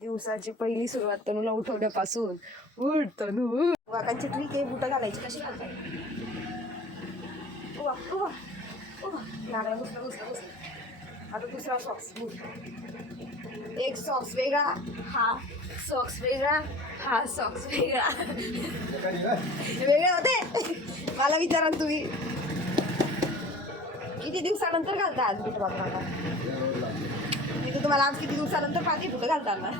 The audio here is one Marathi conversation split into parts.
दिवसाची पहिली सुरुवात तनूला उठवण्यापासून. उठ तनू. काकांची ट्रिक आहे, बुटं घालायची कशी घालताय. उभा उभा उभा. नारळ घुसला घुसला घुसला. आता दुसरा सॉक्स. एक सॉक्स वेगळा, हा सॉक्स वेगळा, हा सॉक्स वेगळा. वेगळे होते. मला विचारा तुम्ही किती दिवसानंतर घालता आज बुट बाबा. मी तर तुम्हाला आज किती दिवसानंतर पाहते बुटं घालताना.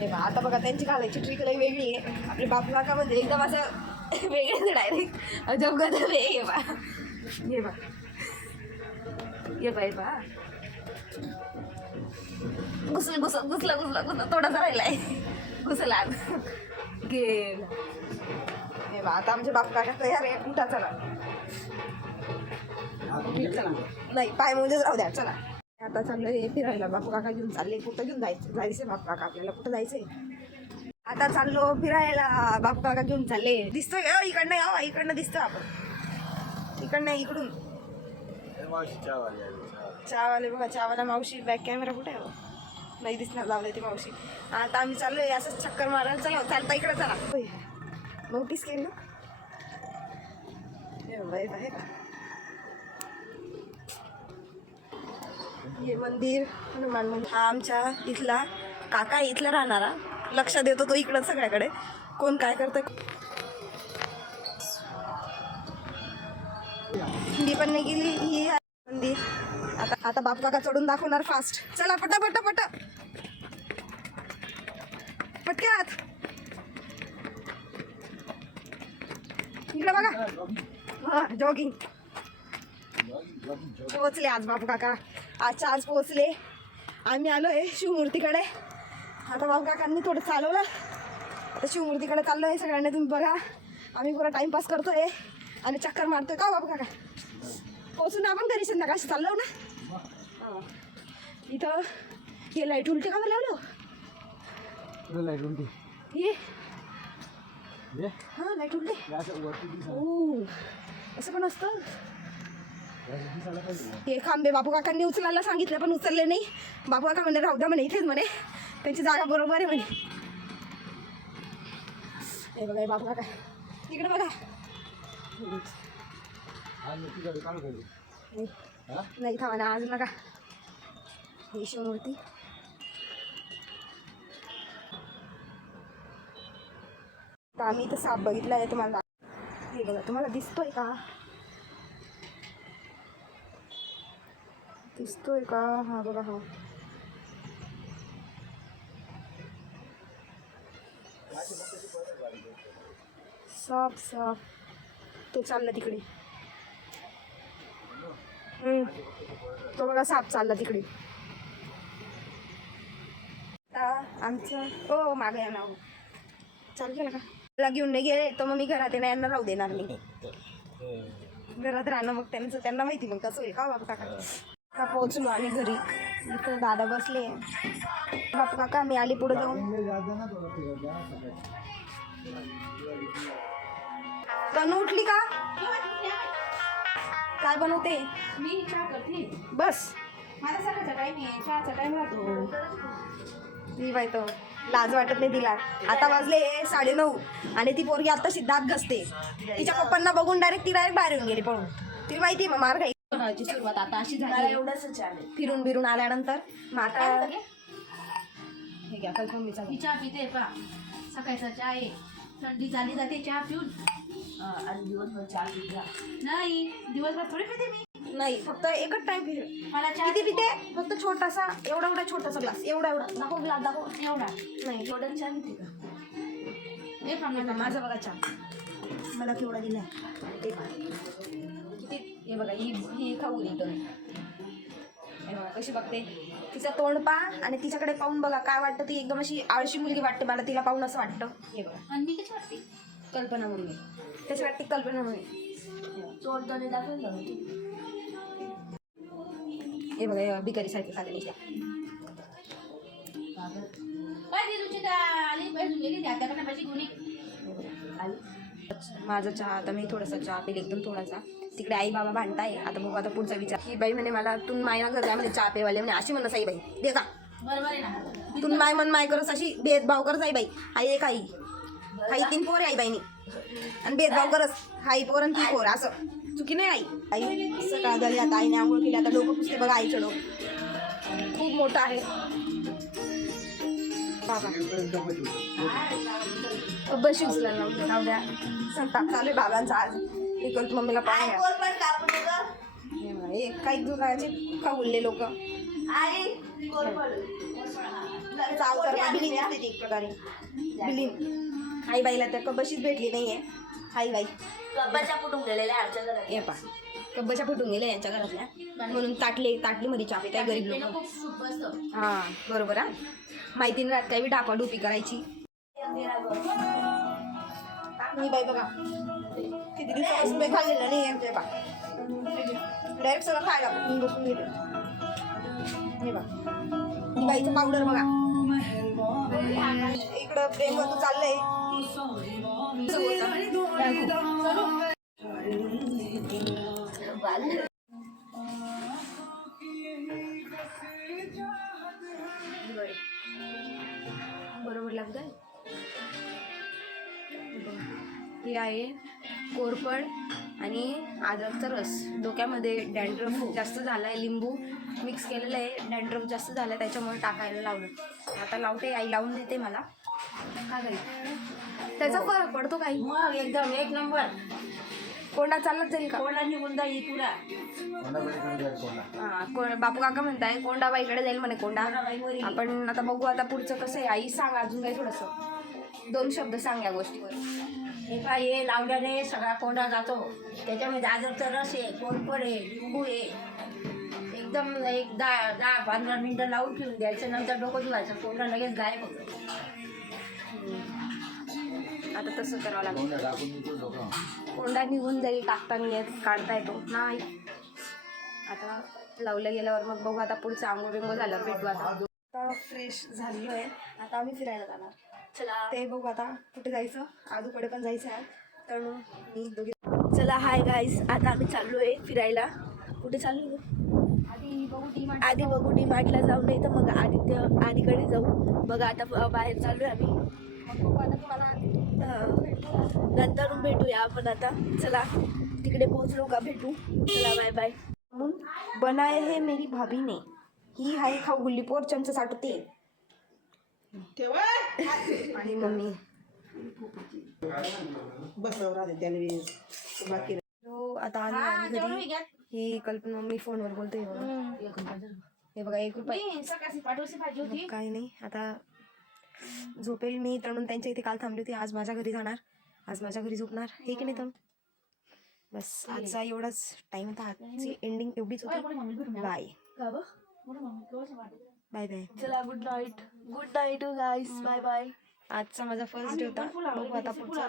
हे बा आता बघा त्यांची घालायची ट्रिक लई वेगळी आहे. आपले बापू काका म्हणजे एकदम असं वेगळेच डायरेक्ट अजब गजब आहे. हे बा हे बा ये बा हे बा. घुसलं घुसलं घुसलं घुसलं घुसलं थोडासा राहिलाय. घुसला गेला. हे बा आता आमचे बापू काका तयार आहे. उठा चला. नाही पाय म्हणजे राहू द्या. चला आता चाललंय फिरायला. बापू काका घेऊन चालले. कुठं घेऊन जायचं बापू काका आपल्याला कुठं जायचंय. आता चाललो फिरायला. बापू काका घेऊन चालले. दिसतोय का इकडनं. या इकडनं दिसतोय आपण. इकडनं इकडून चहावाले बघा. चहावाला मावशी. बॅक कॅमेरा कुठे आहे. नाही दिसणार. लावले ती मावशी. आता आम्ही चाललोय असंच चक्कर मारायला. चला चालता इकडे चला. नोटीस केलं ना. हे मंदिर हनुमान मंदिर. हा आमच्या इथला काका इथला राहणारा. लक्ष देतो तो इकडं सगळ्याकडे. कोण काय करतं. हिंदी पण नाही गेली ही मंदिर. आता बापू काका चढून दाखवणार फास्ट. चला पटा पटा पटा पटक्यात. इकडे बघा. हा जॉगिंग. पोहोचले आज बापू काका. आज पोहोचले. आम्ही आलोय शिवमूर्तीकडे. आता बापू काकांनी थोडं चालवलं. आता शिवमूर्तीकडे चाललोय. सगळ्यांना तुम्ही बघा. आम्ही पुरा टाइमपास करतोय आणि चक्कर मारतोय. का बापू काका पोहोचून आपण घरी संध्याकाळी चाललो ना. इथं हे लाईट उलटे का लावलं. लाईट उलटी ये हा लाईट उलटे. ओ असं पण असतं. हे खांबे बापू काकांनी उचलायला सांगितलं पण उचलले नाही. बापू काका म्हणे राहू द्या म्हणे इथेच म्हणे. त्यांची जागा बरोबर आहे म्हणे. हे बघा बापू काका तिकडे बघा. नाही थांबा ना आज नका. ही शिवमूर्ती. तर आम्ही इथं साप बघितला आहे. तुम्हाला हे बघा. तुम्हाला दिसतोय का. दिसतोय का. हा बघा. हा साप साप. तो चालला तिकडे. तो बघा साप चालला तिकडे. आमचं हो मागे या नाव चालू केलं का. मला घेऊन नाही गेले तर मग मी घरात येणार. यांना राहू देणार नाही. घरात राहणं मग त्यांना माहिती मग कसं होईल. का बापू काका का पोहोचलो आम्ही घरी. इथं दादा बसले. बापू काका मी आली पुढे जाऊन. तनू उठली का. काय बनवते. मी चहा करते. बस माझा सकाळचा टाईम आहे. चहाचा टाईम राहतो. ती बाई तो लाज वाटत नाही तिला. आता वाजले 9:30 आणि ती पोरगी आता दात घसते. तिच्या पप्पांना बघून डायरेक्ट बाहेर येऊन गेली पळून. तिला माहिती मग मार खाई. सुरुवात आता अशी झाली. एवढंच चालेल. फिरून बिरून आल्यानंतर मग आता हे घ्या कल्पना. मी चहा पिते पा. सकाळचा चहा आहे. थंडी झाली जाते चहा पिऊन. आणि दिवसभर चहा पिते. नाही दिवसभर थोडी पिते मी. नाही फक्त एकच टाइम पिते. मला चहा किती पिते. फक्त छोटासा एवढा छोटासा ग्लास. एवढा दाखव ग्लास दाखव. एवढा नाही. एवढा चहा पिते का. हे पण माझा बघा चहा मला केवढा दिला. ते किती. हे बघा ही खाऊ इथं. हे बघा कशी बघते. तिचं तोंड पा आणि तिच्याकडे पाहून बघा काय वाटतं. ती एकदम अशी आळशी मुलगी वाटते मला. तिला पाहून असं वाटतं. हे बघा. आणि मी कशी वाटते. कल्पना म्हणून त्याची वाटते. कल्पना म्हणून तोंड दाखवलं. हे बघा बिकारी सारखी खाली नाही. काय ती रुचिता आली पाहिजे गेली. त्याकडे माझी गुणी आली. माझा चहा आता मी थोडासा चहा पिले एकदम थोडासा. तिकडे आई बाबा भांडताय. आता बघू आता पुढचा विचार. ही बाई म्हणे मला तू माय ना घर म्हणे चहा पेवाले म्हणे अशी म्हणत आई बाई दे का बरोबर आहे ना. तू माय मन माय करस अशी भेदभाव करस आई बाई. आई एक आई 3 पोर आई बाईनी आणि भेदभाव करस हाई पोर आणि ती पोर असं चुकी नाही. आई सकाळ झाली आता आईने आंघोळ केली. आता डोकं पुसते बघा आईचं डोकं खूप मोठं आहे बाबा. बशी उचलायला लावते राहू द्या. स्वयंपाक चालू आहे बाबांचा आज. हे करतो मम्मीला पाणी काही दुकानाचे खाऊले लोक एक प्रकारे बिलीन आई बाईला तर कब्बशीच भेटली नाहीये. आई बाई कब्बाच्या फुटून गेलेल्या आमच्या घरात. हे पा कब्बच्या फुटून गेल्या यांच्या घरातल्या म्हणून ताटलीमध्ये चहा पिताय गरीब लोक. खूप सूप बसतं. हा बरोबर हा माहिती नाही राहत काही डापाडुपी करायची. मी बाई बघा किती दिवसापासून बाई खाल्लेलं नाही आमच्या बा डायरेक्ट सगळं खायला बसून घेते. हे बा ही बाईचं पावडर बघा. इकडं प्रेम तू चाललंय बरोबर लागतंय. हे आहे कोरफड आणि अद्रकचा रस. डोक्यामध्ये डॅन्ड्रफ जास्त झाला आहे. लिंबू मिक्स केलेलं आहे. डॅन्ड्रफ जास्त झाला आहे त्याच्यामुळे टाकायला लावलं. आता लावते आई लावून देते मला. का घरी त्याचा फरक पडतो काही. मग एकदम एक नंबर. कोंडा चालत जाईल का. कोणा निघून जाईल पुरा. हां बापू काका म्हणताय कोंडाबाईकडे जाईल म्हणे कोंडा. आपण आता बघू आता पुढचं कसं आहे. आई सांग अजून काही थोडंसं 2 शब्द सांग या गोष्टीवर. हे लावल्याने सगळा कोंडा जातो. त्याच्यामध्ये अद्रकचा रस आहे, कोरफड आहे, लिंबू आहे. एकदम एक 10-15 मिनिटं लावून ठेवून द्यायचं. नंतर डोकं धुवायचं. कोंडा लगेच गायब होतो. आता तसं करावं लागेल. कोंडा निघून जाईल टाकताना काढता येतो नाही. आता लावलं गेल्यावर मग बघू आता पुढचं आंघोळ बिंगोळ झाल्यावर भेटू. आता फ्रेश झालेलो आहे. आता आम्ही फिरायला जाणार. चला ते बघू आता कुठे जायचं. आजूकडे पण जायचं आहे तर मी दोघी. चला हाय गाईज आता आम्ही चाललो आहे फिरायला. कुठे चाललो आधी बघू डी मार्टला जाऊ नाही तर मग आधीकडे जाऊ. बघा आता बाहेर चाललो आहे आम्ही. मग बघू आता तुम्हाला नंतर भेटूया आपण. आता चला तिकडे पोहोचलो का भेटू. चला बाय बाय. बनाए है मेरी भाभी ने. ही हाय खाऊ गुल्ली पोर चमच साठवते आणि मम्मी आता आम्ही घरी. ही कल्पना मम्मी फोनवर बोलते. हे बघा 1 रुपये सकाळची पाठवशी पाहिजे होती. काही नाही आता झोपेल मी. तरुण त्यांच्या इथे काल थांबली होती. आज माझ्या घरी जाणार. आज माझ्या घरी झोपणार हे की नाही तर बस आजचा एवढाच टाइम होता. आजची एंडिंग एवढीच होती. Bye bye bye. चला good night. Good night guys. Bye bye. आजचा माझा फर्स्ट डे होता. बघू आता पुढचा